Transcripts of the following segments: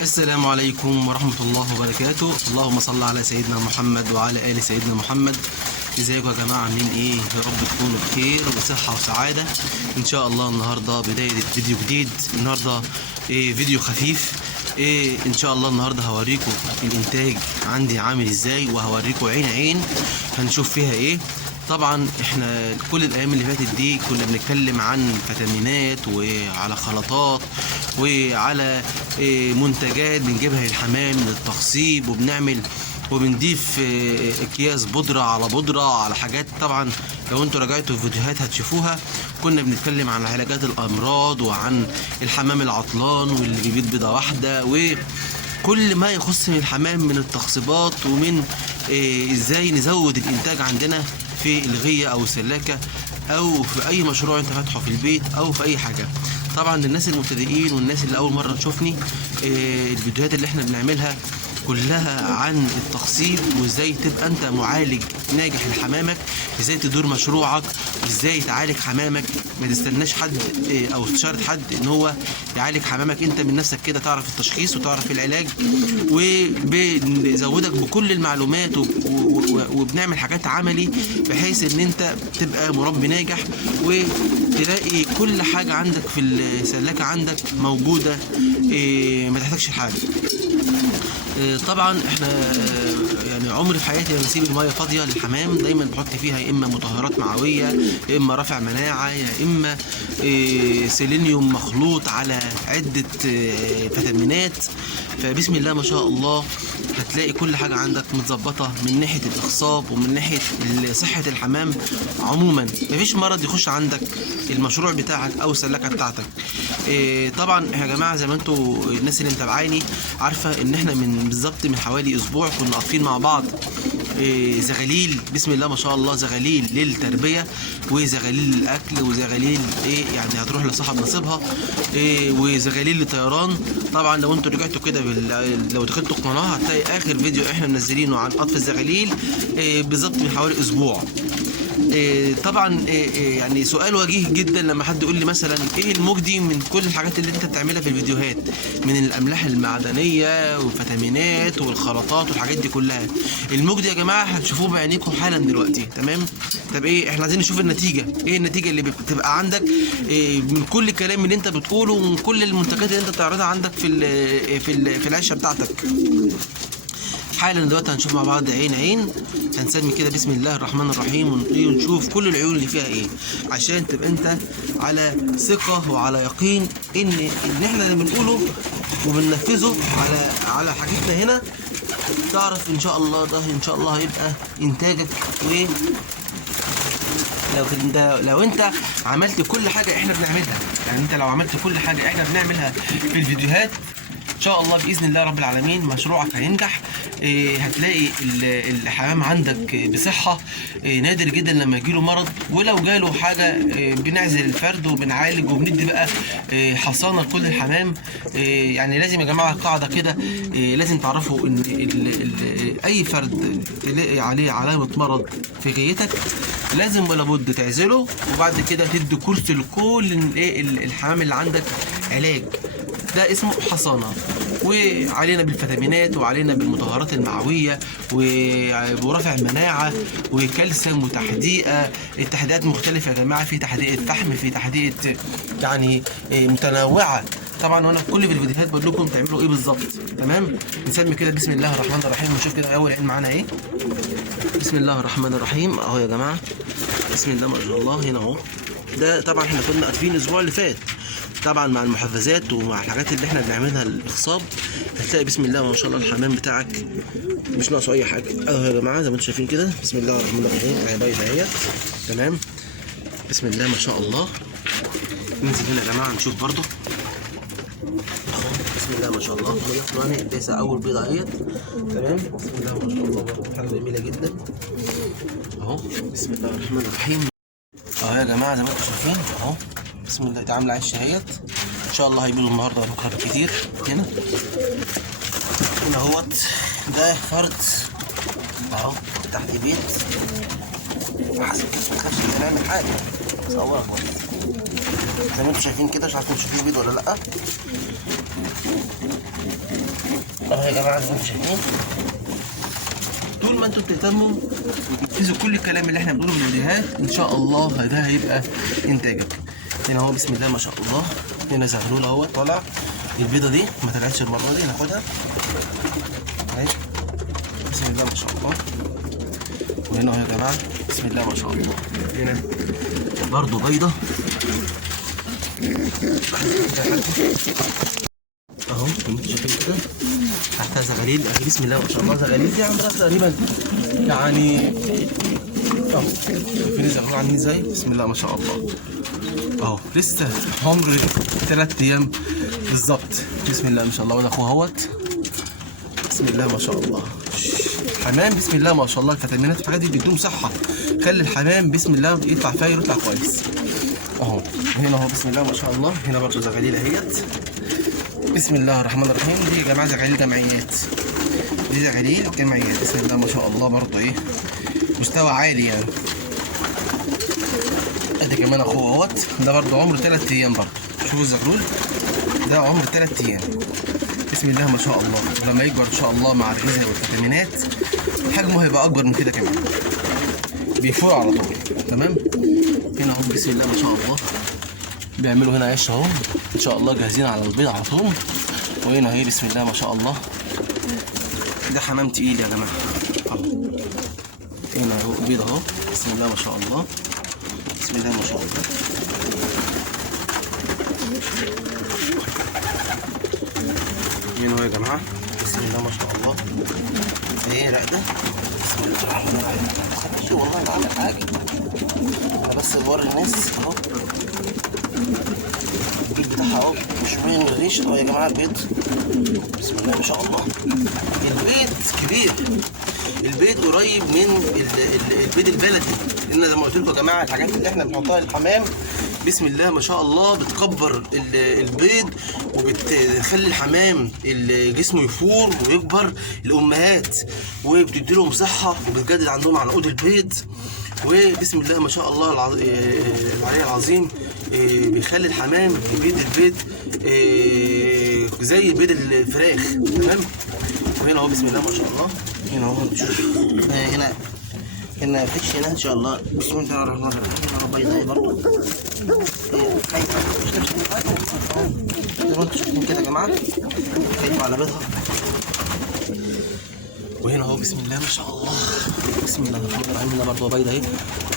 السلام عليكم ورحمة الله وبركاته. اللهم صل على سيدنا محمد وعلى آل سيدنا محمد. ازيكم يا جماعة، عاملين ايه؟ يا رب تكونوا بخير وبصحة وسعادة ان شاء الله. النهاردة بداية فيديو جديد. النهاردة فيديو خفيف. ان شاء الله النهاردة هوريكم الانتاج عندي عامل ازاي، وهوريكم عين هنشوف فيها ايه. طبعا احنا كل الايام اللي فاتت دي كنا بنتكلم عن فيتامينات وعلى خلطات وعلى منتجات بنجيبها للحمام من التخصيب، وبنضيف اكياس بودرة على بودرة على حاجات. طبعا لو انتوا راجعتوا الفيديوهات هتشوفوها. كنا بنتكلم عن علاجات الامراض وعن الحمام العطلان واللي بيبيض بيضة واحدة، وكل ما يخص من الحمام من التخصيبات، ومن ازاي نزود الانتاج عندنا في الغية او السلاكة او في اي مشروع انت فاتحه في البيت او في اي حاجة. طبعا للناس المبتدئين والناس اللي اول مرة تشوفني، الفيديوهات اللي احنا بنعملها كلها عن التخصيب، وازاي تبقى انت معالج ناجح لحمامك، ازاي تدور مشروعك، ازاي تعالج حمامك. ما تستناش حد او تشارك حد ان هو يعالج حمامك، انت من نفسك كده تعرف التشخيص وتعرف العلاج، وبنزودك بكل المعلومات وبنعمل حاجات عملي بحيث ان انت تبقى مربي ناجح وتلاقي كل حاجة عندك في السلاكة عندك موجودة، ما تحتاجش حاجة. طبعا احنا يعني عمري في حياتي ما بسيب الميه فاضيه للحمام، دايما بحط فيها يا اما مطهرات معويه، يا اما رافع مناعه، يا اما سيلينيوم مخلوط على عده فيتامينات. فبسم الله ما شاء الله هتلاقي كل حاجه عندك متظبطه من ناحيه الاخصاب ومن ناحيه صحه الحمام عموما. مفيش مرض يخش عندك المشروع بتاعك او السلاكه بتاعتك. طبعا يا جماعه زي ما انتوا الناس اللي متابعاني عارفه ان احنا بالظبط من حوالي اسبوع كنا قاطفين مع بعض زغاليل. بسم الله ما شاء الله، زغاليل للتربيه وزغاليل للاكل وزغاليل يعني هتروح لصاحب نصيبها، وزغاليل للطيران. طبعا لو انتوا رجعتوا كده لو دخلتوا القناه هتلاقي اخر فيديو احنا منزلينه عن قطف الزغاليل بالظبط من حوالي اسبوع. طبعا يعني سؤال وجيه جدا لما حد يقول لي مثلا ايه المجدي من كل الحاجات اللي انت بتعملها في الفيديوهات من الاملاح المعدنيه والفيتامينات والخلطات والحاجات دي كلها. المجدي يا جماعه هتشوفوه بعينيكم حالا دلوقتي، تمام؟ طب احنا عايزين نشوف النتيجه. ايه النتيجه اللي بتبقى عندك من كل الكلام اللي انت بتقوله ومن كل المنتجات اللي انت بتعرضها عندك في العشه بتاعتك. حالا دلوقتي هنشوف مع بعض عين. هنسمي كده بسم الله الرحمن الرحيم ونشوف كل العيون اللي فيها ايه، عشان تبقى انت على ثقة وعلى يقين ان احنا اللي بنقوله وبننفذه على حاجتنا هنا. تعرف ان شاء الله ده ان شاء الله هيبقى انتاجك. لو انت عملت كل حاجة احنا بنعملها، يعني انت لو عملت كل حاجة احنا بنعملها في الفيديوهات ان شاء الله باذن الله رب العالمين مشروعك هينجح. هتلاقي الحمام عندك بصحه. نادر جدا لما يجيله مرض، ولو جاله حاجه بنعزل الفرد وبنعالج وبندي بقى حصانه لكل الحمام. يعني لازم يا جماعه قاعده كده لازم تعرفوا ان اي فرد تلاقي عليه علامه مرض في غيتك لازم ولا بد تعزله، وبعد كده تدي كورس لكل الحمام اللي عندك علاج. ده اسمه حصانة، وعلينا بالفيتامينات وعلينا بالمطهرات المعوية ورفع المناعة وكالسيوم وتحديقة. التحديقات مختلفة يا جماعة، في تحديقة فحم، في تحديقة يعني متنوعة. طبعا وانا في كل الفيديوهات بقول لكم تعملوا ايه بالظبط، تمام؟ نسمي كده بسم الله الرحمن الرحيم ونشوف كده اول عين معانا ايه. بسم الله الرحمن الرحيم اهو يا جماعة، بسم الله ما شاء الله. هنا اهو ده طبعا احنا كنا قاطفين الاسبوع اللي فات، طبعا مع المحفزات ومع الحاجات اللي احنا بنعملها الاخصاب. هتلاقي بسم الله ما شاء الله الحمام بتاعك مش ناقصه اي حاجه اهو يا جماعه زي ما انتم شايفين كده. بسم الله الرحمن الرحيم اهي بايظه اهي، تمام؟ بسم الله ما شاء الله. ننزل هنا يا جماعه نشوف برضو اهو بسم الله ما شاء الله. يعني لسه اول بيضه اهيت، تمام؟ بسم الله ما شاء الله برضو حاجه جميله جدا اهو. بسم الله الرحمن الرحيم اهو يا جماعه زي ما انتم شايفين اهو. بسم الله تعمل عيش اهيت، ان شاء الله هيبيضوا النهارده بكره كتير. هنا اهوت ده فرد اهو تحت بيت. حسب كده ما تخافش نعمل حاجه، صورك زي ما انتم شايفين كده. مش عارفين تشوفوا البيض ولا لا. يا جماعه زي ما انتم شايفين. طول ما انتم بتهتموا وتنفذوا كل الكلام اللي احنا بنقوله في الفيديوهات ان شاء الله ده هيبقى انتاجك. هنا اهو بسم الله ما شاء الله، هنا زغلول اهو طالع. البيضه دي ما طلعتش المره دي، هناخدها اهي بسم الله ما شاء الله. وهنا اهو يا جماعه بسم الله ما شاء الله، هنا برضو بيضه اهو انتوا شايفين كده تحتها زغاليل اهي بسم الله ما شاء الله. زغاليل دي عندها تقريبا يعني اهو شايفين الزغلول عاملين ازاي بسم الله ما شاء الله اهو. لسه عمر 3 ايام بالظبط بسم الله ما شاء الله. وده اخوه اهوت بسم الله ما شاء الله. الحمام بسم الله ما شاء الله، الفيتامينات والحاجات دي بتدوم صحه، خلي الحمام بسم الله يطلع فاير ويطلع كويس اهو. هنا اهو بسم الله ما شاء الله. هنا برضه زغاليل اهيت بسم الله الرحمن الرحيم. دي يا جماعه زغاليل جمعيات، دي زغاليل جمعيات بسم الله ما شاء الله. برضه ايه مستوى عالي يعني. ادي كمان اخوه اهوت، ده برضه عمره 3 ايام برضه. شوفوا الزغلول ده عمره 3 ايام بسم الله ما شاء الله. لما يكبر ان شاء الله مع الغذاء والفيتامينات حجمه هيبقى اكبر من كده كمان، بيفوق على طول تمام. هنا اهو بسم الله ما شاء الله بيعملوا هنا عيش اهو ان شاء الله، جاهزين على البيض على طول. وهنا اهي بسم الله ما شاء الله. ده حمام تقيل يا جماعه اهو. هنا اهو بيض اهو بسم الله ما شاء الله، بسم الله ما شاء الله. هنا اهو يا جماعه بسم الله ما شاء الله. ايه راقده بسم الله الرحمن الرحيم. شوف والله ما عمل حاجه، انا بس بوري الناس اهو البيض بتاعها اهو مش باين من الريش اهو يا جماعه. البيض بسم الله ما شاء الله. البيض كبير، البيض قريب من البيض البلدي، لان زي ما قلت لكم يا جماعه الحاجات اللي احنا بنحطها للحمام بسم الله ما شاء الله بتكبر البيض وبتخلي الحمام جسمه يفور ويكبر الامهات، وبتدي لهم صحه وبتجدد عندهم عنقود البيض. وبسم الله ما شاء الله العلي العظيم بيخلي الحمام يبيض البيض زي بيض الفراخ تمام. وهنا اهو بسم الله ما شاء الله. هنا اهو نشوف هنا مفيش هنا ان شاء الله بسم الله الرحمن الرحيم. هنا بيضه اهي برضه زي ما انتم شايفين كده يا جماعه خايفه على بيضها. وهنا اهو بسم الله ما شاء الله بسم الله الرحمن الرحيم. هنا برضه بيضه اهي.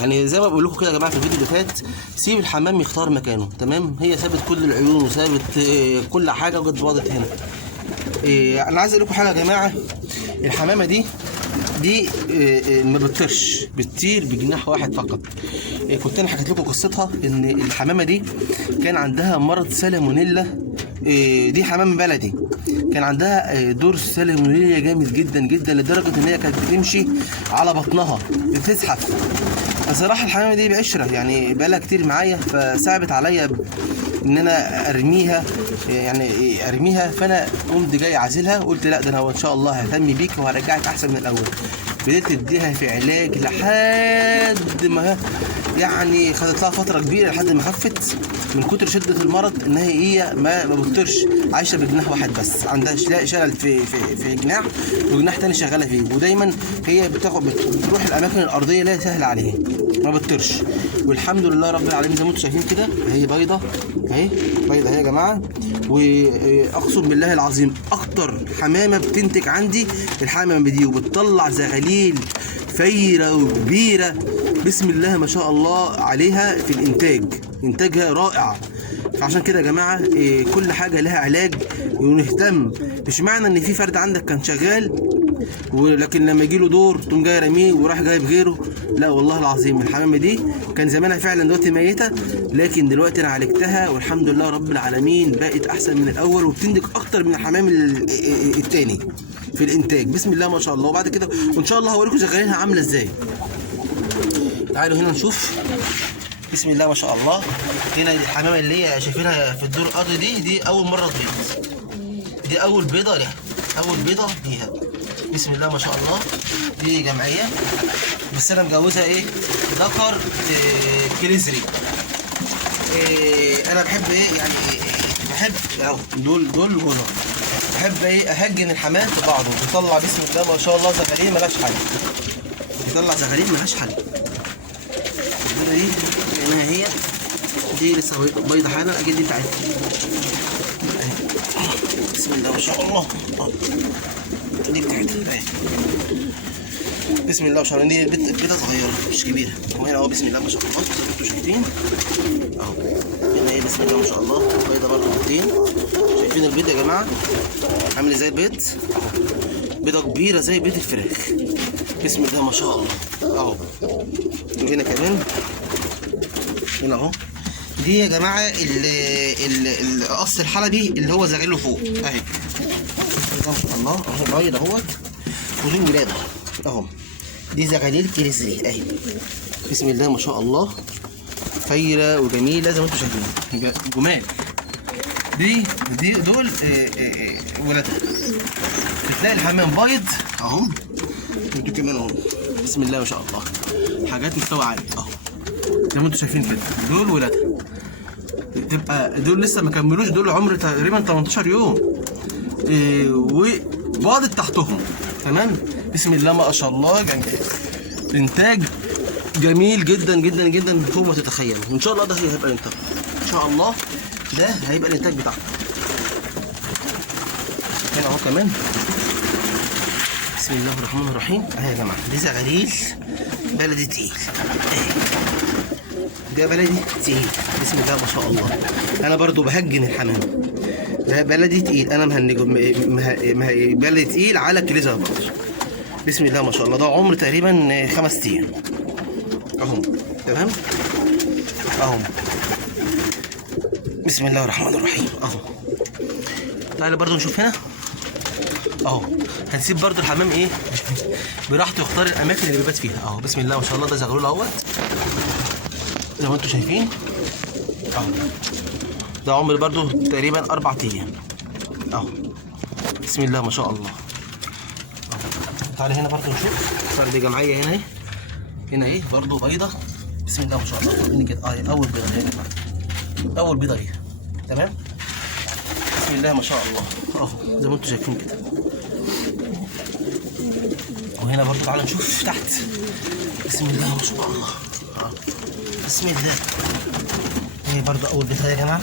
يعني زي ما بقول لكم كده يا جماعه في الفيديو اللي فات، سيب الحمام يختار مكانه تمام. هي سابت كل العيون وسابت كل حاجه وجت باضت هنا. انا عايز اقول لكم حاجه يا جماعه، الحمامه دي ما بتطيرش، بتطير بجناح واحد فقط. كنت انا حكيت لكم قصتها ان الحمامه دي كان عندها مرض سالمونيلا. دي حمامه بلدي كان عندها دور سالمونيلا جامد جدا جدا، لدرجه ان هي كانت بتمشي على بطنها بتزحف. بصراحه الحمامه دي بعشره يعني بقالها كتير معايا، فصعبت عليا ان انا ارميها يعني ارميها. فانا قمت جاي عازلها وقلت لا ده انا ان شاء الله ههتم بيك وهرجعك احسن من الاول. بديت اديها في علاج لحد ما يعني خدت لها فتره كبيره لحد ما خفت من كتر شده المرض، ان هي ما بتطيرش، عايشه بجناح واحد بس، عندها شلل في جناح وجناح تاني شغاله فيه. ودايما هي بتروح الاماكن الارضيه اللي هي سهله عليها ما بتطيرش. والحمد لله رب العالمين زي ما انتم شايفين كده اهي بيضه اهي بيضه اهي يا جماعه. واقسم بالله العظيم اكتر حمامه بتنتج عندي الحمامه دي، وبتطلع زغاليل فايره وكبيره بسم الله ما شاء الله عليها في الانتاج، انتاجها رائع. فعشان كده يا جماعه كل حاجه لها علاج ونهتم. مش معنى ان في فرد عندك كان شغال ولكن لما يجي له دور تقوم جاي راميه وراح جايب غيره، لا والله العظيم الحمامه دي كان زمانها فعلا دلوقتي ميته، لكن دلوقتي انا عالجتها والحمد لله رب العالمين بقت احسن من الاول وبتنتج اكتر من الحمام التاني في الانتاج بسم الله ما شاء الله. وبعد كده وان شاء الله هوريكم شغالينها عامله ازاي. تعالوا هنا نشوف بسم الله ما شاء الله. هنا الحمامه اللي هي شايفينها في الدور الارضي دي اول مره تبيض، دي اول بيضه ليها، اول بيضه ليها بسم الله ما شاء الله. دي جمعيه بس انا مجوزها ايه ذكر كليزري. انا بحب ايه يعني بحب اهو دول هنا بحب ايه اهجن الحمام في بعضه، بيطلع بسم الله ما شاء الله زغاليل ملهاش حل، بيطلع زغاليل ملهاش حل. دي هنا هي دي لسه بيضه حالا، اكيد دي بتاعتها. بسم الله ما شاء الله دي بتاعتها اهي. بسم الله ما شاء الله، دي بيضه صغيره مش كبيره. وهنا اهو بسم الله ما شاء الله زي ما انتم شايفين اهو. هنا ايه بسم الله ما شاء الله بيضه برضه بيضتين. شايفين البيض يا جماعه عامل ازاي البيض اهو، بيضه كبيره زي بيض الفراخ. بسم الله ما شاء الله اهو. وهنا كمان هنا اهو، دي يا جماعه القص الحلبي اللي هو زغلله فوق اهي. ما شاء الله اهو بيض اهوت، ودول ولاده اهو. دي زغاليل كريزلي اهي. بسم الله ما شاء الله فايره وجميله زي ما انتم شايفين جمال. دي دول ولادها. بتلاقي الحمام بيض اهو، انتوا كمان اهو. بسم الله ما شاء الله حاجات مستوى عالي اهو زي ما انتم شايفين كده. دول ولادها تبقى دول لسه ما كملوش، دول عمر تقريبا 18 يوم وباضت تحتهم تمام. بسم الله ما شاء الله جميل، انتاج جميل جدا جدا جدا فوق ما تتخيل. وان شاء الله ده هيبقى الانتاج ان شاء الله، ده هيبقى الانتاج بتاعه. هنا اهو كمان بسم الله الرحمن الرحيم اهي يا جماعه. دي زغاليل بلدي تقيل اهي، ده بلدي تقيل بسم الله ما شاء الله. انا برضو بهجن الحمام، ده بلدي تقيل انا مهنجه بلدي تقيل على كليزر برضو. بسم الله ما شاء الله ده عمر تقريبا 5 ايام اهو تمام اهو. بسم الله الرحمن الرحيم اهو. تعالى برضو نشوف هنا اهو. هنسيب برضو الحمام ايه براحته يختار الاماكن اللي بيبات فيها اهو. بسم الله ما شاء الله ده زغلول اهوت زي ما انتم شايفين اهو. ده عمر برضو تقريبا 4 ايام اهو. بسم الله ما شاء الله اهو. تعالى هنا برضو نشوف فرد جمعيه هنا ايه، هنا ايه برضو بيضه. بسم الله ما شاء الله خدني كده اهي اول بيضه اهي يا جماعه، اول بيضه اهي تمام. بسم الله ما شاء الله اهو زي ما انتم شايفين كده. وهنا برضو تعالى نشوف تحت. بسم الله ما شاء الله بسم الله. هي برضو اول بيضه يا جماعه.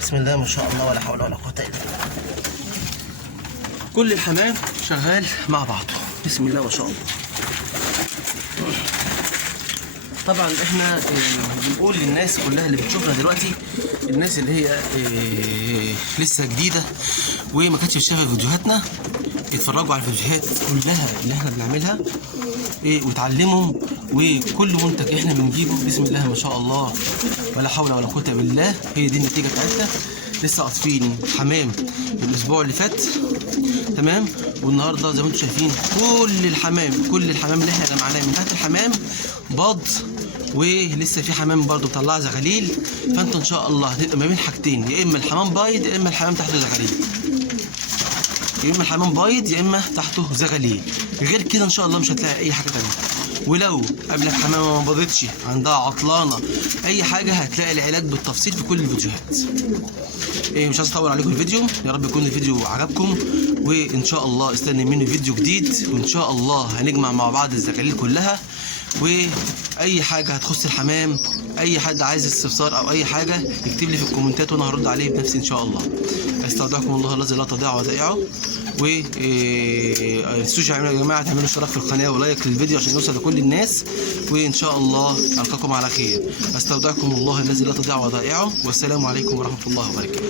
بسم الله ما شاء الله ولا حول ولا قوه الا بالله. كل الحمام شغال مع بعضه بسم الله ما شاء الله. طبعا احنا بنقول للناس كلها اللي بتشوفنا دلوقتي، الناس اللي هي لسه جديده وما كانتش شايفه فيديوهاتنا، يتفرجوا على الفيديوهات كلها اللي احنا بنعملها ويتعلموا. وكل منتج احنا بنجيبه بسم الله ما شاء الله ولا حول ولا قوه بالله، هي دي النتيجه بتاعتنا. لسه قاطفين حمام الاسبوع اللي فات تمام، والنهارده زي ما انتم شايفين كل الحمام اللي احنا جمعناه من تحت الحمام باض، ولسه في حمام برضو مطلع زغاليل. فانتوا ان شاء الله هتبقى ما بين حاجتين، يا اما الحمام بايض يا اما الحمام تحته زغاليل، يا اما الحمام بايض يا اما تحته زغاليل. غير كده ان شاء الله مش هتلاقي اي حاجه تانيه. ولو قبل الحمامه ما باضتش عندها عطلانه اي حاجه، هتلاقي العلاج بالتفصيل في كل الفيديوهات. مش عايز اطول عليكم الفيديو، يا رب يكون الفيديو عجبكم، وان شاء الله استنى مني فيديو جديد، وان شاء الله هنجمع مع بعض الزغاليل كلها. واي حاجه هتخص الحمام، اي حد عايز استفسار او اي حاجه يكتب لي في الكومنتات وانا هرد عليه بنفسي ان شاء الله. استودعكم الله الذي لا تضيع ودائعه. و تنسوش يا جماعه تعملوا اشتراك في القناه ولايك للفيديو عشان يوصل لكل الناس. وان شاء الله القاكم على خير. استودعكم الله الذي لا تضيع ودائعه، والسلام عليكم ورحمه الله وبركاته.